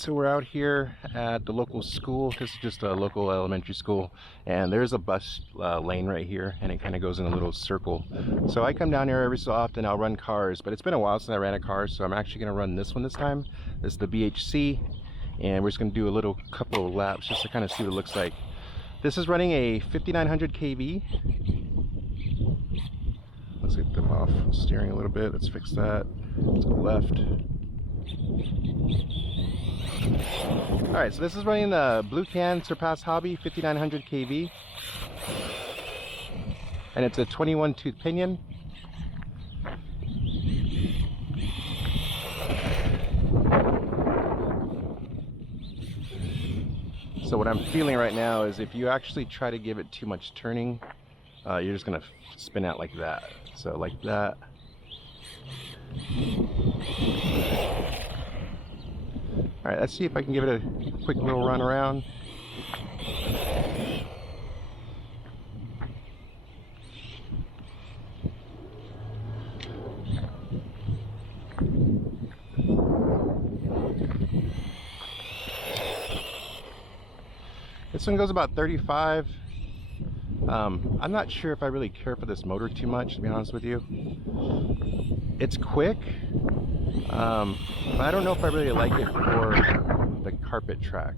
So we're out here at the local school. This is just a local elementary school, and there's a bus lane right here, and it kind of goes in a little circle. So I come down here every so often. I'll run cars, but it's been a while since I ran a car, so I'm actually going to run this one this time. This is the bhc, and we're just going to do a little couple of laps just to kind of see what it looks like. This is running a 5900 kV. Let's get them off steering a little bit. Let's fix that. Let's go left. Alright, so this is running the Blue Can Surpass Hobby 5900 kV, and it's a 21 tooth pinion. So what I'm feeling right now is if you actually try to give it too much turning, you're just going to spin out like that. So like that. Alright, let's see if I can give it a quick little run around. This one goes about 35. I'm not sure if I really care for this motor too much, to be honest with you. It's quick, but I don't know if I really like it for the carpet track.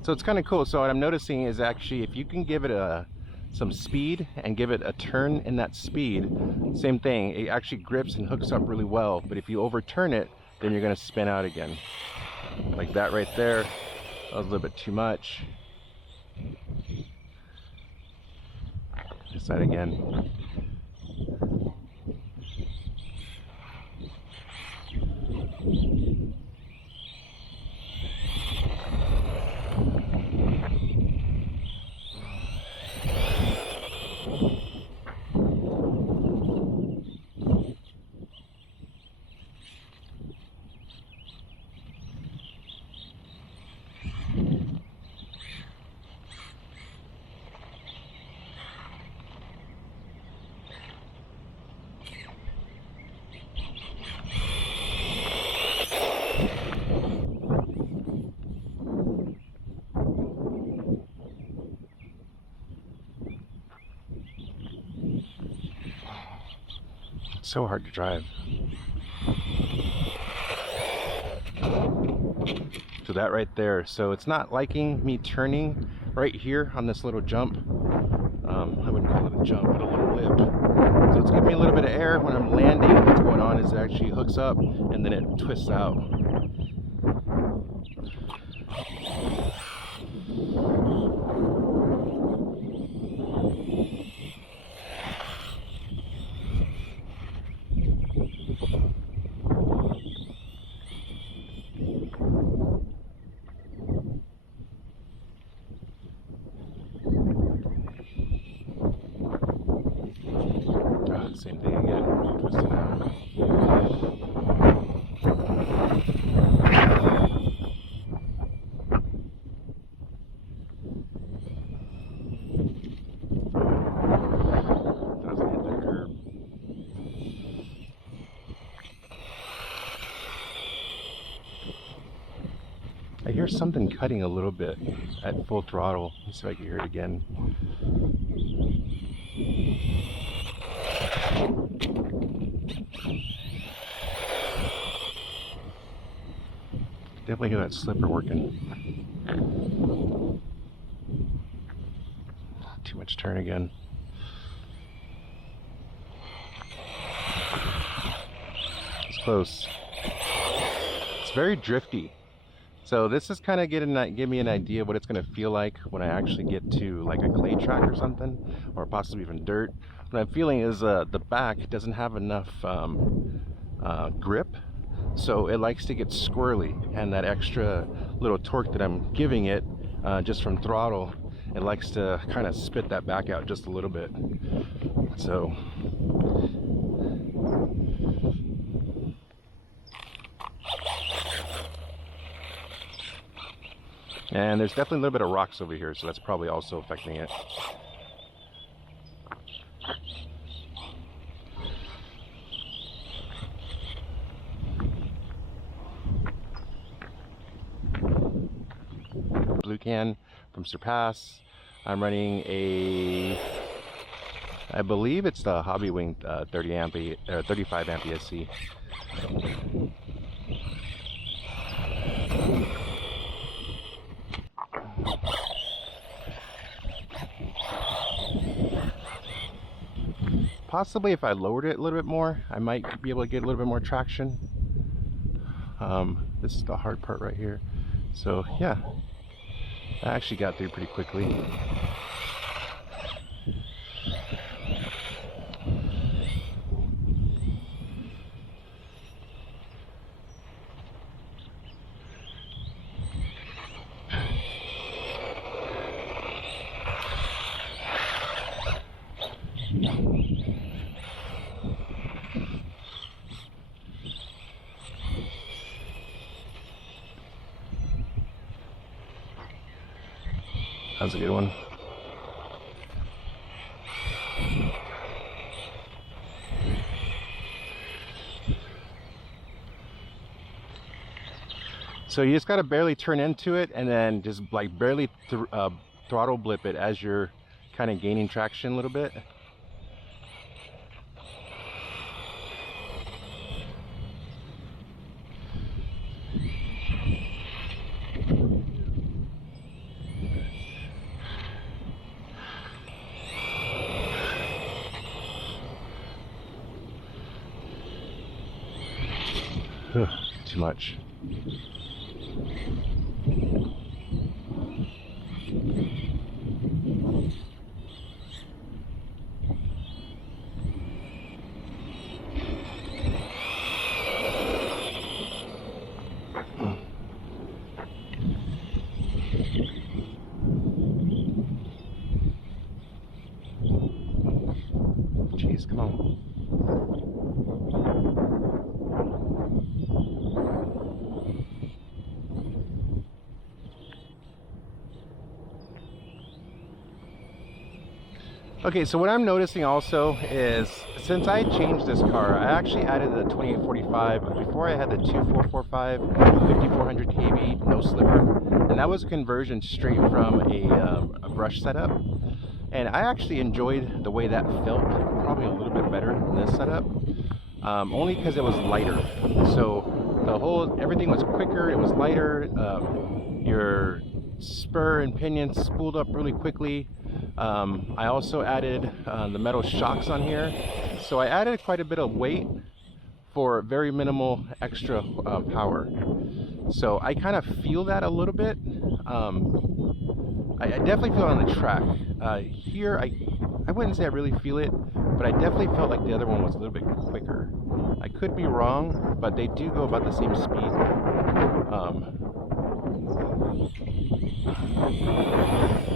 So it's kind of cool. So what I'm noticing is actually if you can give it some speed and give it a turn in that speed, same thing, it actually grips and hooks up really well. But if you overturn it, then you're going to spin out again. Like that right there. That was a little bit too much. Just that again. So hard to drive. So that right there, so it's not liking me turning right here on this little jump. I wouldn't call it a jump, but a little lip. So it's giving me a little bit of air. When I'm landing, what's going on is it actually hooks up and then it twists out. Same thing again, twisting out. Doesn't hit the curb. I hear something cutting a little bit at full throttle. Let's see if I can hear it again. Definitely hear that slipper working. Too much turn again. It's close. It's very drifty. So this is kind of give me an idea of what it's going to feel like when I actually get to like a clay track or something, or possibly even dirt. What I'm feeling is the back doesn't have enough grip, so it likes to get squirrely, and that extra little torque that I'm giving it just from throttle, it likes to kind of spit that back out just a little bit. So and there's definitely a little bit of rocks over here, so that's probably also affecting it. Blue can from Surpass. I'm running a, I believe it's the Hobby Wing 35 amp ESC. Possibly if I lowered it a little bit more, I might be able to get a little bit more traction. This is the hard part right here. So yeah, I actually got through pretty quickly. That's a good one. So you just got to barely turn into it, and then just like barely throttle blip it as you're kind of gaining traction a little bit. Too much. Jeez, come on. Okay, so what I'm noticing also is since I changed this car, I actually added the 2845. Before I had the 2445 5400 kV no slipper, and that was a conversion straight from a brush setup. And I actually enjoyed the way that felt, probably a little bit better than this setup, only because it was lighter. So everything was quicker, it was lighter, your spur and pinion spooled up really quickly. I also added the metal shocks on here, so I added quite a bit of weight for very minimal extra power. So I kind of feel that a little bit. I definitely feel it on the track. Here, I wouldn't say I really feel it, but I definitely felt like the other one was a little bit quicker. I could be wrong, but they do go about the same speed.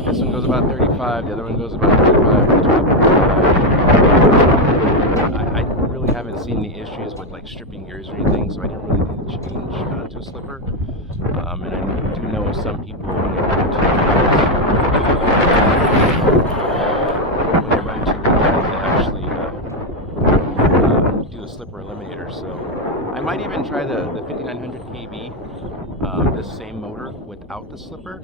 This one goes about 35, the other one goes about 35, 25. I really haven't seen any issues with like stripping gears or anything, so I didn't really need to change to a slipper. And I do know some people when they run too hard, they actually do a slipper eliminator. So I might even try the 5900 kV, this same motor without the slipper,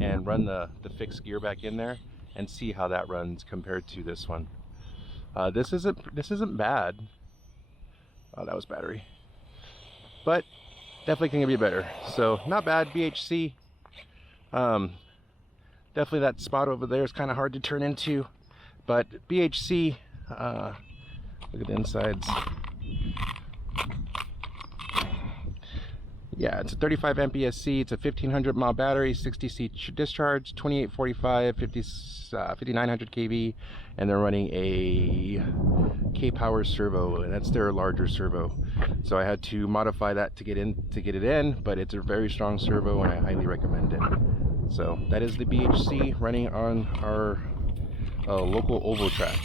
and run the fixed gear back in there and see how that runs compared to this one. This isn't bad. Oh, that was battery, but definitely can be better. So not bad. BHC. Definitely that spot over there is kind of hard to turn into, but BHC. Look at the insides. Yeah, it's a 35 MPSC, it's a 1500 mAh battery, 60C discharge, 2845, 5900 kV, and they're running a K-Power servo, and that's their larger servo. So I had to modify that to get it in, but it's a very strong servo and I highly recommend it. So that is the BHC running on our local oval track.